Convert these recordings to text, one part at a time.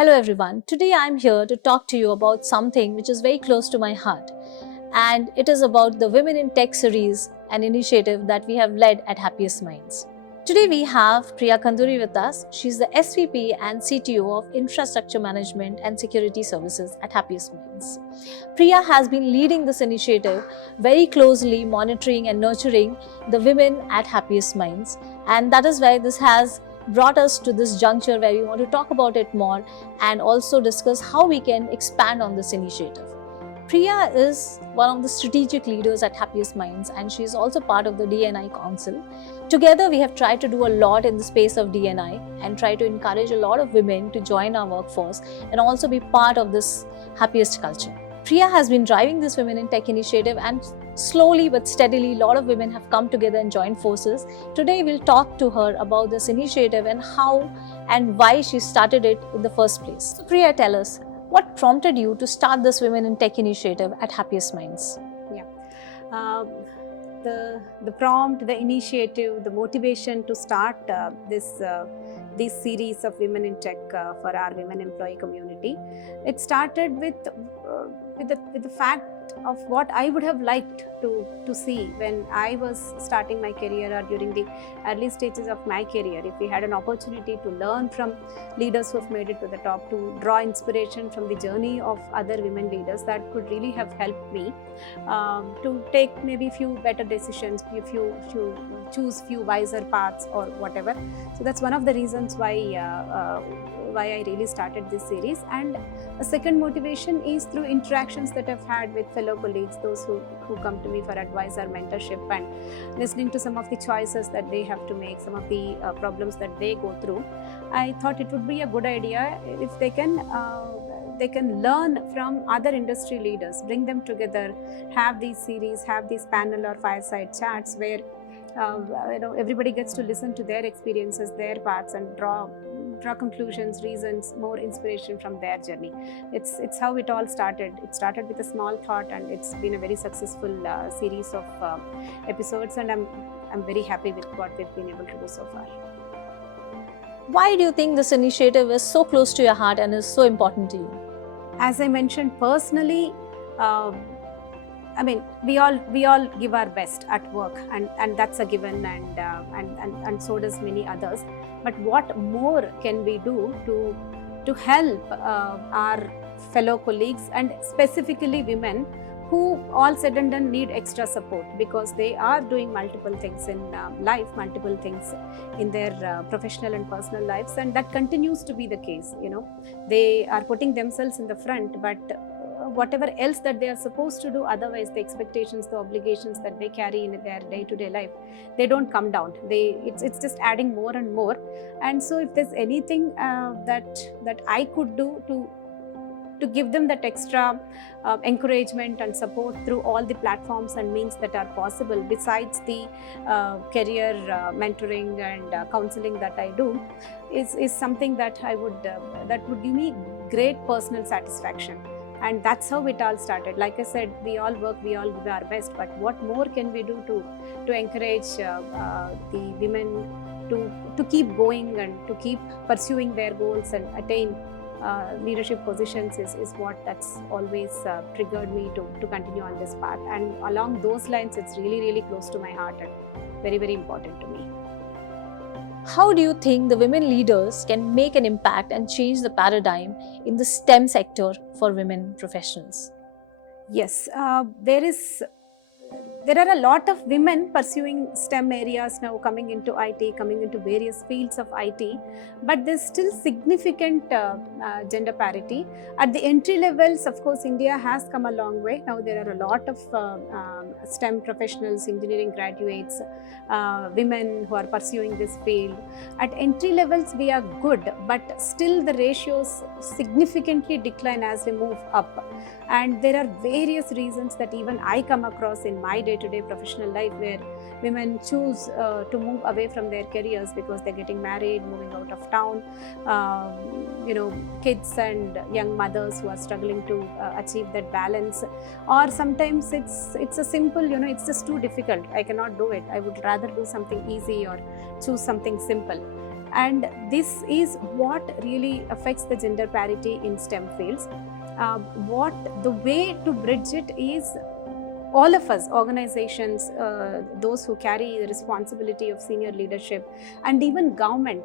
Hello everyone. Today I'm here to talk to you about something which is very close to my heart. And it is about the Women in Tech series, an initiative that we have led at Happiest Minds. Today we have Priya Kanduri with us. She's the SVP and CTO of Infrastructure Management and Security Services at Happiest Minds. Priya has been leading this initiative very closely, monitoring and nurturing the women at Happiest Minds. And that is why this has brought us to this juncture where we want to talk about it more and also discuss how we can expand on this initiative. Priya is one of the strategic leaders at Happiest Minds, and she is also part of the D&I Council. Together, we have tried to do a lot in the space of D&I and try to encourage a lot of women to join our workforce and also be part of this happiest culture. Priya has been driving this Women in Tech initiative, and slowly but steadily, a lot of women have come together and joined forces. Today, we'll talk to her about this initiative and how and why she started it in the first place. So, Priya, tell us, what prompted you to start this Women in Tech initiative at Happiest Minds? The prompt, the initiative, the motivation to start this series of Women in Tech for our women employee community, it started with the fact of what I would have liked to see when I was starting my career or during the early stages of my career. If we had an opportunity to learn from leaders who have made it to the top, to draw inspiration from the journey of other women leaders, that could really have helped me to take maybe few better decisions, if you choose few wiser paths or whatever. So that's one of the reasons why I really started this series. And a second motivation is through interactions that I've had with fellow colleagues, those who come to me for advice or mentorship, and listening to some of the choices that they have to make, some of the problems that they go through. I thought it would be a good idea if they can learn from other industry leaders, bring them together, have these series, have these panel or fireside chats where everybody gets to listen to their experiences, their paths, and draw conclusions, reasons, more inspiration from their journey. It's how it all started. It started with a small thought, and it's been a very successful series of episodes, and I'm very happy with what we've been able to do so far. Why do you think this initiative is so close to your heart and is so important to you? As I mentioned, personally, we all give our best at work, and that's a given, and so does many others. But what more can we do to help our fellow colleagues, and specifically women who all said and done need extra support because they are doing multiple things in life, multiple things in their professional and personal lives, and that continues to be the case. They are putting themselves in the front, but whatever else that they are supposed to do, otherwise the expectations, the obligations that they carry in their day-to-day life, they don't come down. It's just adding more and more. And so if there's anything that I could do to give them that extra encouragement and support through all the platforms and means that are possible, besides the career mentoring and counseling that I do, is something that that would give me great personal satisfaction. And that's how it all started. Like I said, we all work, we all give our best, but what more can we do to encourage the women to keep going and to keep pursuing their goals and attain leadership positions is what that's always triggered me to continue on this path. And along those lines, it's really, really close to my heart and very, very important to me. How do you think the women leaders can make an impact and change the paradigm in the STEM sector for women professionals? Yes, there are a lot of women pursuing STEM areas now, coming into IT, coming into various fields of IT, but there's still significant gender parity. At the entry levels, of course, India has come a long way. Now there are a lot of STEM professionals, engineering graduates, women who are pursuing this field. At entry levels, we are good, but still the ratios significantly decline as we move up. And there are various reasons that even I come across in my day-to-day professional life where women choose to move away from their careers because they're getting married, moving out of town, kids and young mothers who are struggling to achieve that balance. Or sometimes it's a simple, it's just too difficult. I cannot do it. I would rather do something easy or choose something simple. And this is what really affects the gender parity in STEM fields. The way to bridge it is all of us, organizations, those who carry the responsibility of senior leadership, and even government,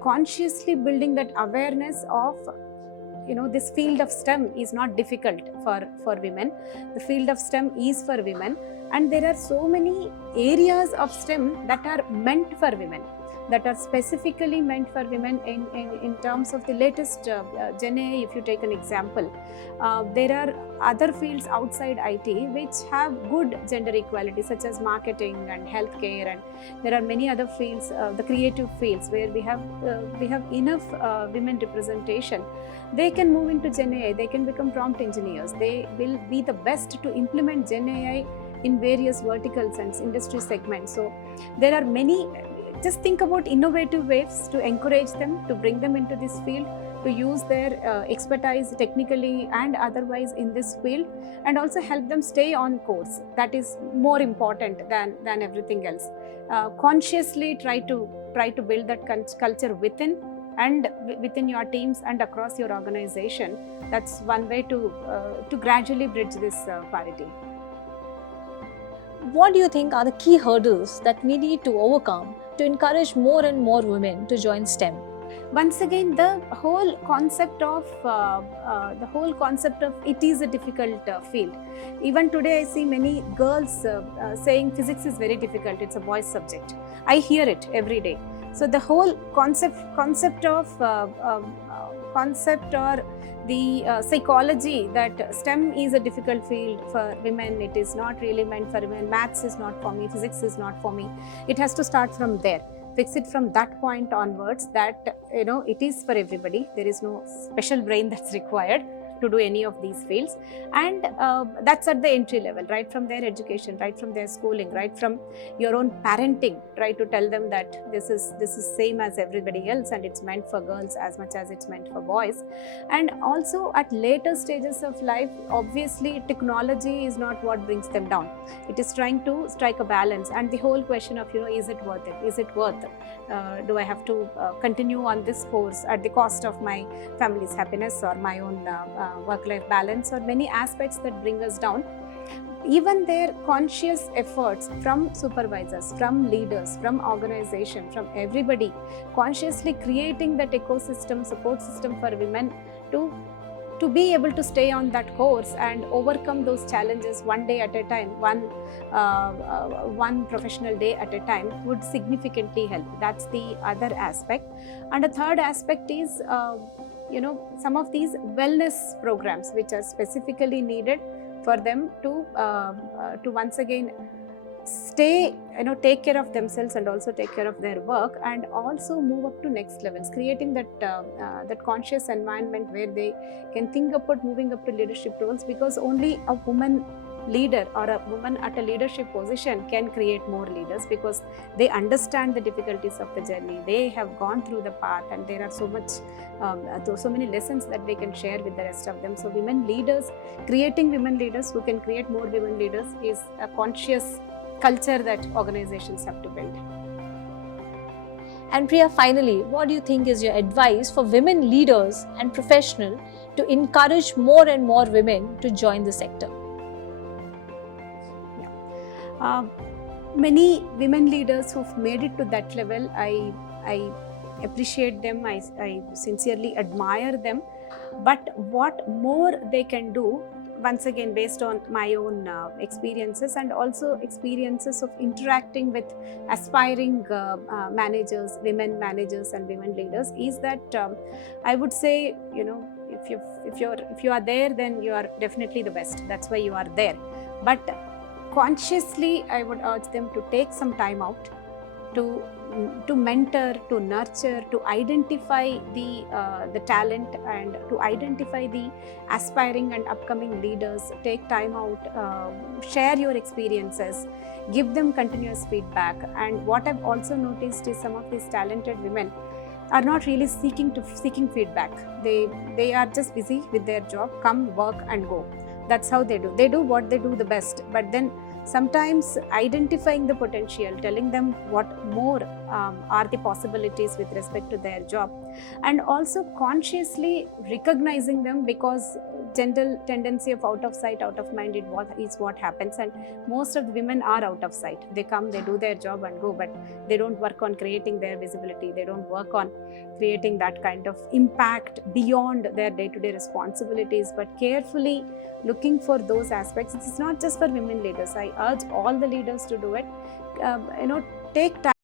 consciously building that awareness of, this field of STEM is not difficult for women. The field of STEM is for women, and there are so many areas of STEM that are meant for women, that are specifically meant for women in terms of the latest Gen AI. If you take an example, there are other fields outside IT which have good gender equality, such as marketing and healthcare, and there are many other fields, the creative fields, where we have enough women representation. They can move into Gen AI, they can become prompt engineers, they will be the best to implement Gen AI in various verticals and industry segments. So there are many. Just think about innovative ways to encourage them, to bring them into this field, to use their expertise technically and otherwise in this field, and also help them stay on course. That is more important than everything else. Consciously try to build that culture within your teams and across your organization. That's one way to gradually bridge this parity. What do you think are the key hurdles that we need to overcome to encourage more and more women to join STEM? Once again, the whole concept of it is a difficult field. Even today, I see many girls saying physics is very difficult. It's a boys' subject. I hear it every day. So the whole concept or the psychology that STEM is a difficult field for women, it is not really meant for women, maths is not for me, physics is not for me. It has to start from there. Fix it from that point onwards, that it is for everybody. There is no special brain that's required to do any of these fields, and that's at the entry level, right from their education, right from their schooling, right from your own parenting. Try to tell them that this is same as everybody else, and it's meant for girls as much as it's meant for boys. And also at later stages of life, obviously technology is not what brings them down. It is trying to strike a balance, and the whole question of is it worth it? Is it worth? Do I have to continue on this course at the cost of my family's happiness or my own work-life balance, or many aspects that bring us down? Even their conscious efforts from supervisors, from leaders, from organization, from everybody, consciously creating that ecosystem, support system for women to be able to stay on that course and overcome those challenges one day at a time, one professional day at a time, would significantly help. That's the other aspect. And the third aspect is some of these wellness programs which are specifically needed for them to once again stay, take care of themselves and also take care of their work, and also move up to next levels, creating that conscious environment where they can think about moving up to leadership roles, because only a woman leader or a woman at a leadership position can create more leaders, because they understand the difficulties of the journey. They have gone through the path, and there are so many lessons that they can share with the rest of them. So women leaders, creating women leaders who can create more women leaders, is a conscious culture that organizations have to build. And Priya, finally, what do you think is your advice for women leaders and professionals to encourage more and more women to join the sector? Many women leaders who've made it to that level, I appreciate them, I sincerely admire them. But what more they can do, once again based on my own experiences and also experiences of interacting with aspiring managers, women managers and women leaders, is that I would say, if you are there, then you are definitely the best. That's why you are there. But consciously, I would urge them to take some time out to mentor, to nurture, to identify the talent, and to identify the aspiring and upcoming leaders. Take time out, share your experiences, give them continuous feedback. And what I've also noticed is some of these talented women are not really seeking feedback. They are just busy with their job, come, work and go. That's how they do. They do what they do the best. But then sometimes identifying the potential, telling them what more are the possibilities with respect to their job, and also consciously recognizing them, because general tendency of out of sight, out of mind is what happens, and most of the women are out of sight. They come, they do their job and go, but they don't work on creating their visibility. They don't work on creating that kind of impact beyond their day-to-day responsibilities, but carefully looking for those aspects. It's not just for women leaders. I urge all the leaders to do it. Take time